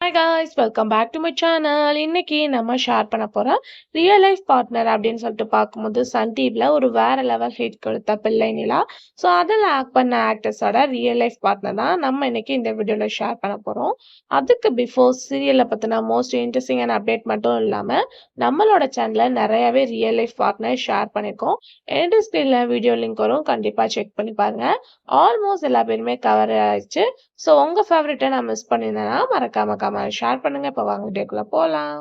Hi guys welcome back to my channel. இன்னைக்கு நம்ம share பண்ண போற ரியல் லைஃப் பார்ட்னர் அப்படின்னு சொல்லிட்டு பார்க்கும்போது சன் டிவில ஒரு வேற லெவல் ஹிட் கொடுத்த பிள்ளை நிலா. ஸோ அதில் ஆக்ட் பண்ண ஆக்டர்ஸோட ரியல் லைஃப் பார்ட்னர் தான் நம்ம இன்னைக்கு இந்த வீடியோவில் ஷேர் பண்ண போகிறோம். அதுக்கு பிஃபோர் சீரியலை பற்றின மோஸ்ட் இன்ட்ரெஸ்டிங்கான அப்டேட் மட்டும் இல்லாமல் நம்மளோட சேனலில் நிறையவே ரியல் லைஃப் பார்ட்னர் ஷேர் பண்ணியிருக்கோம். எண்ட் ஸ்க்ரீனில் வீடியோ லிங்க் வரும், கண்டிப்பாக செக் பண்ணி பாருங்க. ஆல்மோஸ்ட் எல்லா பேருமே கவர் ஆயிடுச்சு. ஸோ உங்க ஃபேவரட்ட நான் மிஸ் பண்ணியிருந்தேன்னா மறக்காம கமெண்ட் ஷேர் பண்ணுங்க. இப்போ வாங்க வீடியோக்குள்ள போலாம்.